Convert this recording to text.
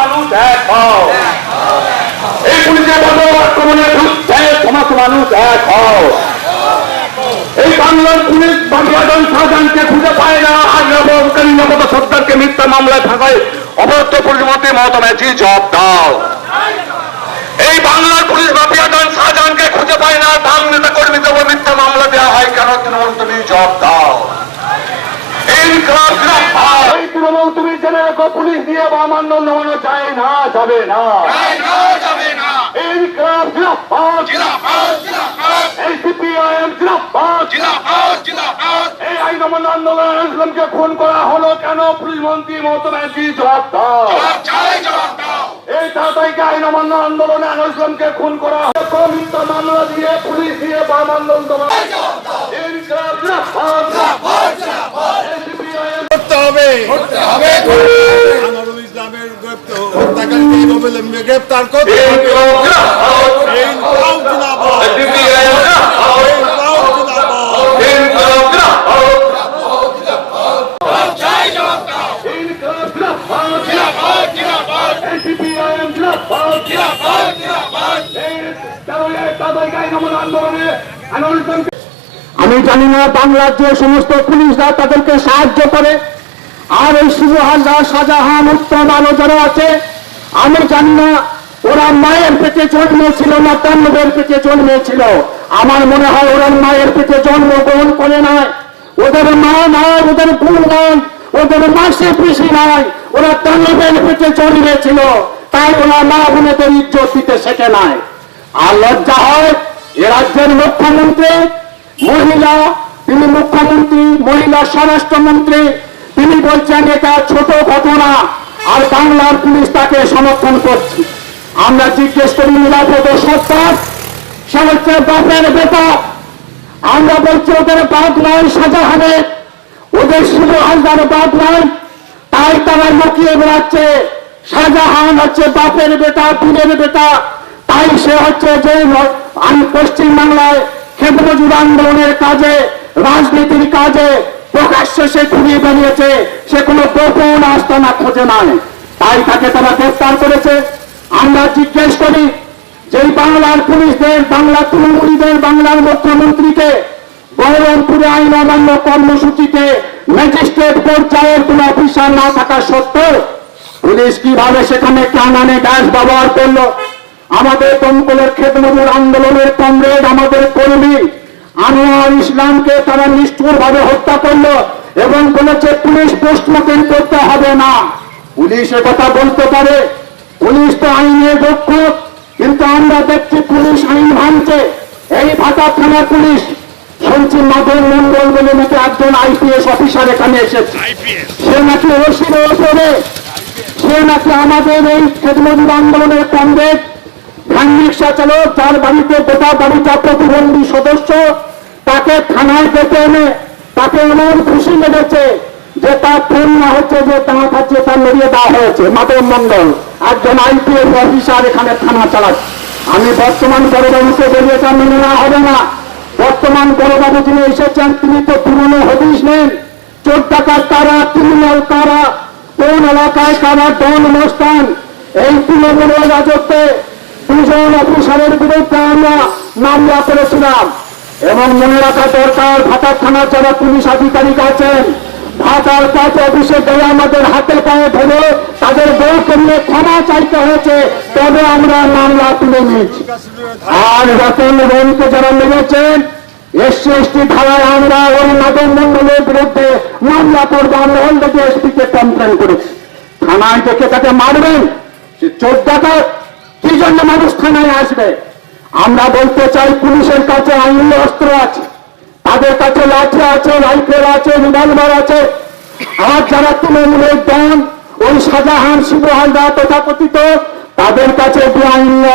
মানুষ এক হও। এই পুলিশের বদল আক্রমণের বিরুদ্ধে সমস্ত মানুষ এক হও। এই বাংলার পুলিশ বাংলাদন শাহজাহানকে খুঁজে পায় না। আর নবকারী নবত সর্দারকে মিথ্যা মামলায় থাকায় অবরত পরিবর্তে মন্ত্রী মমতা জব দাও। এই বাংলার পুলিশ মাফিয়াদন শাহজাহানকে রাখো পুলিশ দিয়ে বাম আন্দোলন নামানো যায় না যাবে না। এই সিপিআইএম আইন অমান্য আন্দোলন ইসলামকে খুন করা হলো কেন? পুলিশ মন্ত্রী মমতা ব্যানার্জি জবাব দাও। এই তাতাইকে আইন অমান্য আন্দোলনে ইসলামকে খুন করা হলো। মিথ্য মামলা দিয়ে পুলিশ দিয়ে বাম আন্দোলন করতে হবে। গ্রেপ্তার হত্যাকারীকে অবিলম্বে গ্রেপ্তার করতে হবে। আমি জানি না বাংলার যে সমস্ত পুলিশরা তাদেরকে সাহায্য করে আর ওই হালদার শাহজাহান উত্তম আলো যারা আছে আমি জানি না ওরা মায়ের পেটে জন্মেছিল না তন্নবের পেটে জন্মেছিল। আমার মনে হয় ওরা মায়ের পেটে জন্মগ্রহণ করে নাই। ওদের মা নয় ওদের বোন নয় ওদের মাসে পিসি নাই, ওরা তন্নবের পেটে জন্মেছিল। তাই ওরা মা বোনেদের ইজ্জত দিতে শেখে নাই। আর লজ্জা হয়, এ রাজ্যের মুখ্যমন্ত্রী, মহিলা, তিনি মুখ্যমন্ত্রী, মহিলা স্বরাষ্ট্রমন্ত্রী তিনি বলছেন, এটা ছোট ঘটনা আর বাংলার পুলিশ তাকে সমর্থন করছে। আমরা জিজ্ঞেস করি নিরাপদ সত্তার সে হচ্ছে বাপের বেটা, আমরা বলছি ওদের বাদ নয় শাহজাহানের ওদের শুভ হালদার বাদ নয় তাই তারা লুকিয়ে বেড়াচ্ছে। শাহজাহান হচ্ছে বাপের বেটা পীরের বেটা, তাই সে হচ্ছে যে আমি পশ্চিম বাংলায় ক্ষেত্রজুড় আন্দোলনের কাজে, রাজনীতির কাজে প্রকাশ্যে সে ঘুরিয়ে বেরিয়েছে, সে কোনো গোপন আস্তানা খোঁজে নাই। তাই তাকে তারা গ্রেফতার করেছে। আমরা জিজ্ঞেস করি যে বাংলার পুলিশদের, বাংলা তৃণমূলীদের, বাংলার মুখ্যমন্ত্রীকে, বহরমপুরে আইন অমান্য কর্মসূচিতে ম্যাজিস্ট্রেট পর্যায়ের কোন অফিসার না থাকা সত্ত্বেও, পুলিশ কীভাবে সেখানে কানানে গ্যাস ব্যবহার করল? আমাদের দমকলের খেতমজুর আন্দোলনের কমরেড আমাদের কর্মী আনোয়ার ইসলামকে তারা নিষ্ঠুর ভাবে হত্যা করল এবং বলেছে, পুলিশ পোস্টমর্টম করতে হবে না? পুলিশ কথা বলতে পারে। পুলিশ তো আইনের রক্ষক কিন্তু আমরা দেখছি পুলিশ আইন ভাঙছে। এই ভাতা থানার পুলিশ, শুনছি মাধব মন্ডল বলে নাকি একজন আইপিএস অফিসার এখানে এসেছে। সে নাকি ওসির ওপরে সে নাকি আমাদের এই খেতমজুর আন্দোলনের কংগ্রেস ভ্যান রিক্সা চালক যার বাড়িতে গোটা বাড়িটা প্রতিবন্ধী সদস্য। তাকে থানায় ডেকে এনে তাকে এমন খুশি লেগেছে যে তার ফোন না হচ্ছে, যে তার কাছে তার লড়িয়ে দেওয়া হয়েছে। মাধব মন্ডল একজন আইপিএস অফিসার এখানে থানা চালাচ্ছে আমি বর্তমান বড়বাবুকে বলি এটা মেনে নেওয়া হবে না। বর্তমান বড়বাবু যিনি এসেছেন, তিনি তো পুরনো হদিস নেন। চোর টাকার তারা ক্রিমিনাল তারা কোন এলাকায় কারা ডন মস্তান, এই তৃণমূলের রাজত্বে দুজন অফিসারের বিরুদ্ধে আমরা মামলা করেছিলাম। এবং মনে রাখা দরকার, ভাতার থানার যারা পুলিশ আধিকারিক আছেন, ভাতার কাজ অফিসে গিয়ে আমাদের হাতে পায়ে ধরে তাদের বউকে নিয়ে ক্ষমা চাইতে হয়েছে, তবে আমরা মামলা তুলে নিয়েছি। আর রতন রনকে যারা লেগেছেন এসসি, এসটি ধারায় আমরা ওই মাদক মন্ডলের বিরুদ্ধে মামলা করব, আমরা অলরেডি এসপি কে কমপ্লেন করেছি। থানায় দেখে তাকে মারবেন, সে চোদ্দটা কি জন্য মানুষ থানায় আসবে? আমরা বলতে চাই পুলিশের কাছে আইনি অস্ত্র আছে। তাদের কাছে লাঠি আছে, রাইফেল আছে, রিভলভার আছে। আর যারা তৃণমূলের দল ওই শাহজাহান, শিবহালদা তথাকথিত, তাদের কাছে যে আইনি